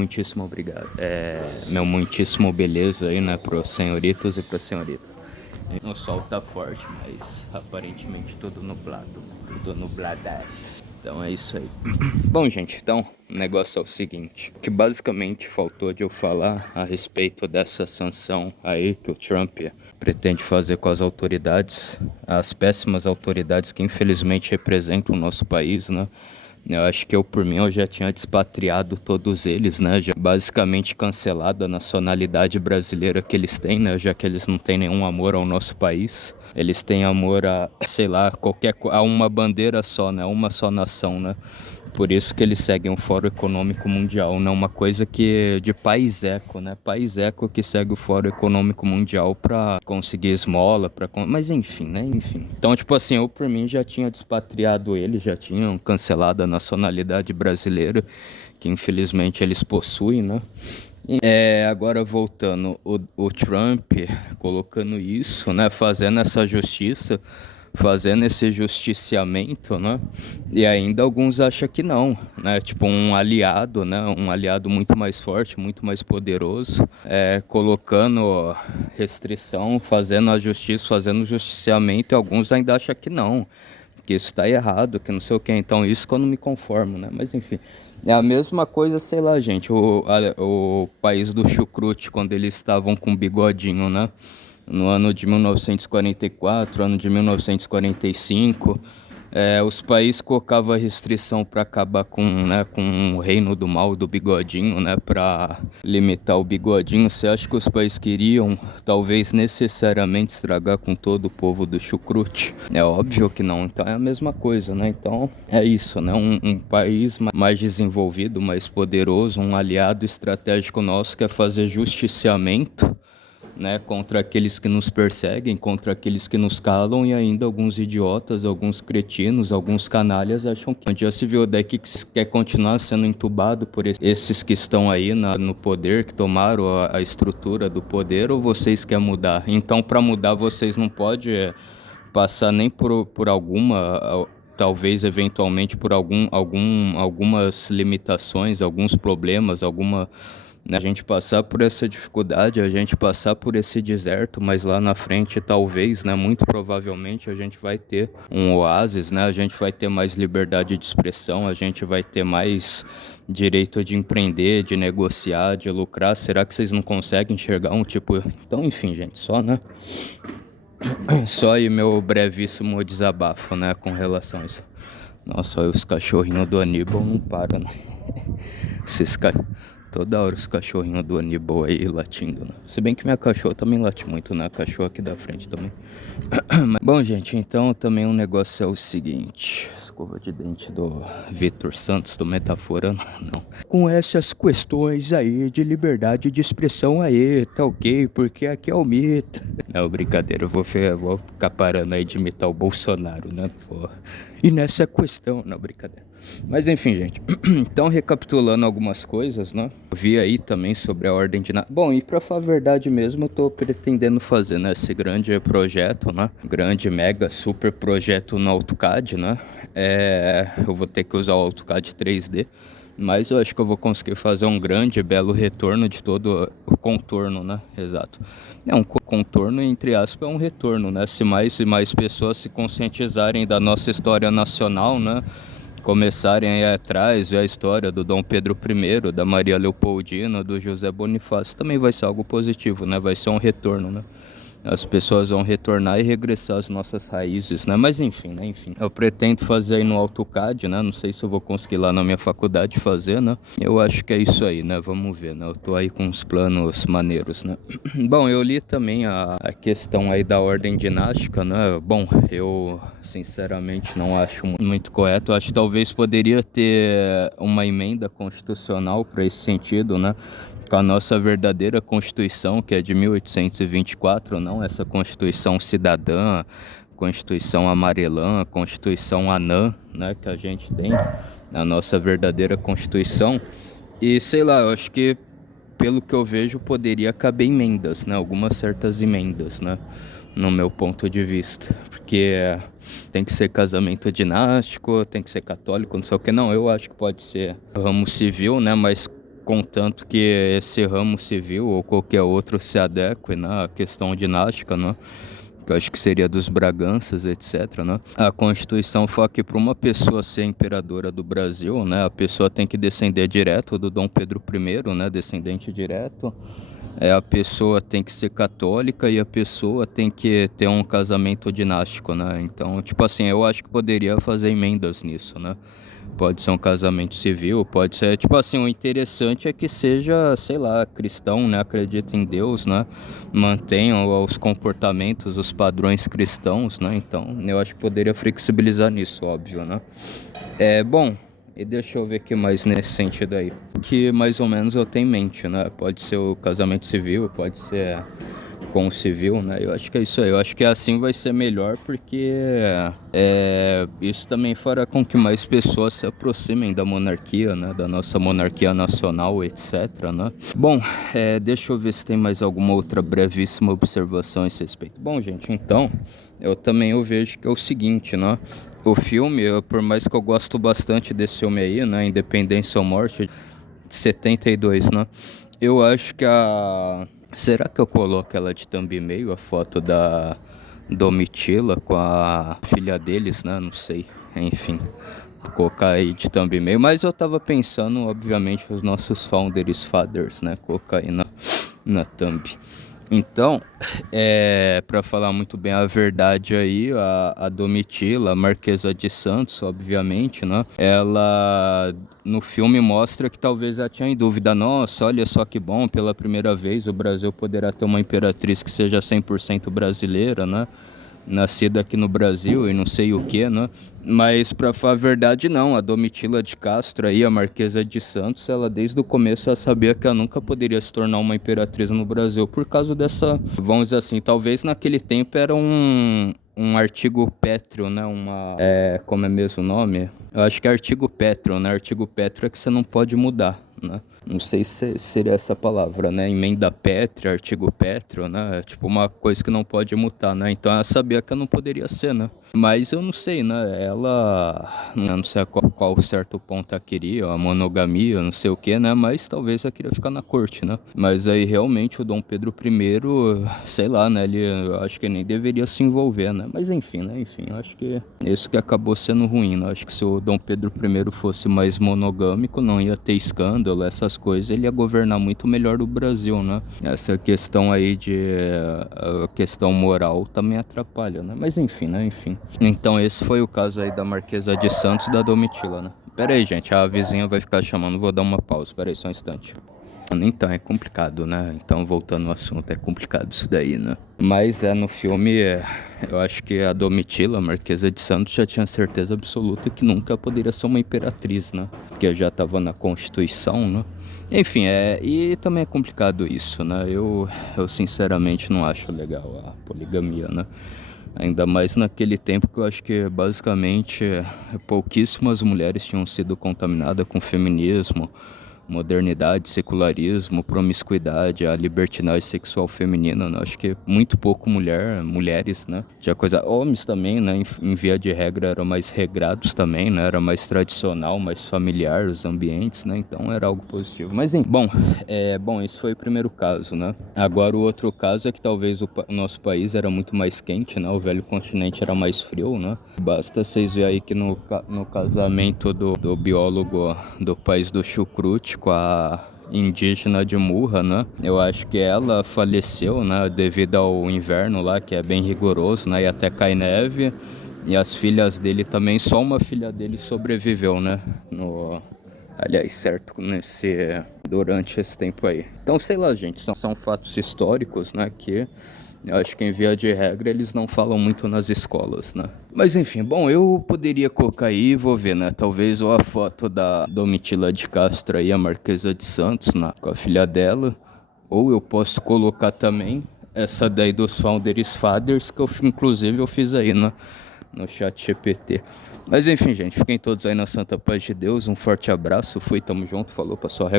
muitíssimo obrigado. Meu muitíssimo beleza aí, né, pros senhoritos e pras senhoritas. O sol tá forte, mas aparentemente tudo nublado, tudo nubladaço. Então é isso aí. Bom, gente, então o negócio é o seguinte, que basicamente faltou de eu falar a respeito dessa sanção aí que o Trump pretende fazer com as autoridades, as péssimas autoridades que infelizmente representam o nosso país, né? Eu acho que por mim, eu já tinha despatriado todos eles, né? Já basicamente cancelado a nacionalidade brasileira que eles têm, né? Já que eles não têm nenhum amor ao nosso país. Eles têm amor a, sei lá, a uma bandeira só, né? Uma só nação, né? Por isso que eles seguem o Fórum Econômico Mundial, né? Uma coisa que de país eco, né? País eco que segue o Fórum Econômico Mundial pra conseguir esmola, mas enfim, né? Enfim. Então, tipo assim, eu por mim já tinha despatriado eles, já tinham cancelado a nacionalidade brasileira, que infelizmente eles possuem, né? Agora voltando, o Trump colocando isso, né? Fazendo essa justiça, fazendo esse justiciamento, né? E ainda alguns acham que não, né? Tipo um aliado, né? Um aliado muito mais forte, muito mais poderoso, colocando restrição, fazendo a justiça, fazendo o justiciamento, e alguns ainda acham que não, que isso tá errado, que não sei o que. Então isso que eu não me conformo, né? Mas enfim, é a mesma coisa, sei lá, gente, o país do chucrute, quando eles estavam com bigodinho, né? No ano de 1944, ano de 1945, os países colocavam restrição para acabar com o reino do mal do bigodinho, né, para limitar o bigodinho. Você acha que os países queriam, talvez necessariamente, estragar com todo o povo do chucrute? É óbvio que não, então é a mesma coisa, né? Então é isso, né? Um país mais desenvolvido, mais poderoso, um aliado estratégico nosso quer fazer justiciamento, né, contra aqueles que nos perseguem, contra aqueles que nos calam, e ainda alguns idiotas, alguns cretinos, alguns canalhas acham que já se viu daí que quer continuar sendo entubado por esses que estão aí no poder, que tomaram a estrutura do poder, ou vocês querem mudar? Então, para mudar, vocês não podem passar nem por alguma, talvez eventualmente por algumas limitações, alguns problemas, né, a gente passar por essa dificuldade, a gente passar por esse deserto, mas lá na frente talvez, né, muito provavelmente a gente vai ter um oásis, né, a gente vai ter mais liberdade de expressão, a gente vai ter mais direito de empreender, de negociar, de lucrar. Será que vocês não conseguem enxergar um tipo... Então, enfim, gente, só, né? Só aí meu brevíssimo desabafo, né, com relação a isso. Nossa, olha, os cachorrinhos do Aníbal não param, né? Toda hora os cachorrinhos do Aníbal aí latindo, né? Se bem que minha cachorra também late muito, né? A cachorra aqui da frente também. Bom, gente, então também um negócio é o seguinte. Escova de dente do Vitor Santos, tô metaforando, não. Com essas questões aí de liberdade de expressão aí, tá ok? Porque aqui é o mito. Não, brincadeira, eu vou ficar parando aí de imitar o Bolsonaro, né? Porra. E nessa questão, não, brincadeira. Mas enfim, gente. Então, recapitulando algumas coisas, né? Eu vi aí também sobre a ordem de... Bom, e pra falar a verdade mesmo, eu tô pretendendo fazer, né, esse grande projeto, né? Grande, mega, super projeto no AutoCAD, né? Eu vou ter que usar o AutoCAD 3D. Mas eu acho que eu vou conseguir fazer um grande, belo retorno de todo o contorno, né? Exato. Um contorno, entre aspas, é um retorno, né? Se mais e mais pessoas se conscientizarem da nossa história nacional, né? Começarem a ir atrás, ver a história do Dom Pedro I, da Maria Leopoldina, do José Bonifácio, também vai ser algo positivo, né? Vai ser um retorno, né? As pessoas vão retornar e regressar às nossas raízes, né? Mas enfim, né? Enfim, eu pretendo fazer aí no AutoCAD, né? Não sei se eu vou conseguir lá na minha faculdade fazer, né? Eu acho que é isso aí, né? Vamos ver, né? Eu tô aí com uns planos maneiros, né? Bom, eu li também a questão aí da ordem dinástica, né? Bom, eu sinceramente não acho muito correto. Eu acho que talvez poderia ter uma emenda constitucional para esse sentido, né? Com a nossa verdadeira Constituição, que é de 1824, não essa Constituição cidadã, Constituição amarelã, Constituição anã, né, que a gente tem, a nossa verdadeira Constituição. E sei lá, eu acho que, pelo que eu vejo, poderia caber emendas, né, algumas certas emendas, né, no meu ponto de vista, porque tem que ser casamento dinástico, tem que ser católico, não sei o que, não, eu acho que pode ser ramo civil, né, mas contanto que esse ramo civil ou qualquer outro se adeque, né, à questão dinástica, né, que eu acho que seria dos Braganças, etc, né? A Constituição fala que para uma pessoa ser imperadora do Brasil, né, a pessoa tem que descender direto do Dom Pedro I, né, descendente direto. A pessoa tem que ser católica e a pessoa tem que ter um casamento dinástico, né? Então, tipo assim, eu acho que poderia fazer emendas nisso, né? Pode ser um casamento civil, pode ser, tipo assim, o interessante é que seja, sei lá, cristão, né? Acredita em Deus, né? Mantenham os comportamentos, os padrões cristãos, né? Então, eu acho que poderia flexibilizar nisso, óbvio, né? Bom, e deixa eu ver o que mais nesse sentido aí. Que mais ou menos eu tenho em mente, né? Pode ser o casamento civil, pode ser com o civil, né? Eu acho que é isso aí. Eu acho que assim vai ser melhor porque isso também fará com que mais pessoas se aproximem da monarquia, né? Da nossa monarquia nacional, etc, né? Bom, deixa eu ver se tem mais alguma outra brevíssima observação a esse respeito. Bom, gente, então, eu vejo que é o seguinte, né? O filme, por mais que eu gosto bastante desse filme aí, né? Independência ou Morte, de 72, né? Eu acho que será que eu coloco ela de thumb e-mail, a foto da Domitila com a filha deles, né? Não sei. Enfim, vou colocar aí de thumb e-mail. Mas eu tava pensando, obviamente, os nossos founders fathers, né? Colocar aí na thumb. Então, para falar muito bem a verdade aí, a Domitila, a Marquesa de Santos, obviamente, né? Ela no filme mostra que talvez ela tinha em dúvida, nossa, olha só que bom, pela primeira vez o Brasil poderá ter uma imperatriz que seja 100% brasileira, né? Nascida aqui no Brasil e não sei o que, né? Mas pra falar a verdade, não. A Domitila de Castro aí, a Marquesa de Santos, ela desde o começo ela sabia que ela nunca poderia se tornar uma imperatriz no Brasil por causa dessa, vamos dizer assim, talvez naquele tempo era um artigo pétreo, né? Como é mesmo o nome? Eu acho que é artigo pétreo, né? Artigo pétreo é que você não pode mudar, né? Não sei se seria essa palavra, né? Emenda pétrea, artigo pétreo, né? É tipo uma coisa que não pode mutar, né? Então ela sabia que eu não poderia ser, né? Mas eu não sei, né? Eu não sei qual certo ponto ela queria, a monogamia, não sei o que, né? Mas talvez ela queria ficar na corte, né? Mas aí realmente o Dom Pedro I, sei lá, né? Eu acho que nem deveria se envolver, né? Mas enfim, né? Enfim, eu acho que isso que acabou sendo ruim, né? Acho que se o Dom Pedro I fosse mais monogâmico, não ia ter escândalo, essas coisas, ele ia governar muito melhor o Brasil, né? Essa questão aí a questão moral também atrapalha, né? Mas enfim, né? Enfim. Então esse foi o caso aí da Marquesa de Santos e da Domitila, né? Pera aí, gente, a vizinha vai ficar chamando, vou dar uma pausa, pera aí, só um instante. Então, é complicado, né? Então, voltando ao assunto, é complicado isso daí, né? Mas no filme, eu acho que a Domitila, a Marquesa de Santos, já tinha certeza absoluta que nunca poderia ser uma imperatriz, né? Porque já estava na Constituição, né? Enfim, e também é complicado isso, né? Eu sinceramente não acho legal a poligamia, né? Ainda mais naquele tempo que eu acho que basicamente pouquíssimas mulheres tinham sido contaminadas com feminismo, modernidade, secularismo, promiscuidade, a libertinagem sexual feminina, né? Acho que muito pouco mulheres, né? Tinha coisa, homens também, né? Em via de regra eram mais regrados também, né? Era mais tradicional, mais familiar os ambientes, né? Então era algo positivo. Mas bom, esse foi o primeiro caso, né? Agora o outro caso é que talvez o nosso país era muito mais quente, né? O velho continente era mais frio, né? Basta vocês verem aí que no casamento do biólogo do país do chucrute com a indígena de Murra, né? Eu acho que ela faleceu, né? Devido ao inverno lá, que é bem rigoroso, né? E até cai neve. E as filhas dele também, só uma filha dele sobreviveu, né? Aliás, certo, durante esse tempo aí. Então, sei lá, gente, são fatos históricos, né? Que eu acho que em via de regra eles não falam muito nas escolas, né? Mas enfim, bom, eu poderia colocar aí, vou ver, né? Talvez ou a foto da Domitila de Castro aí, a Marquesa de Santos, né? Com a filha dela. Ou eu posso colocar também essa daí dos Founders Fathers, que inclusive eu fiz aí no chat GPT. Mas enfim, gente, fiquem todos aí na santa paz de Deus. Um forte abraço, fui, tamo junto, falou, passou a régua.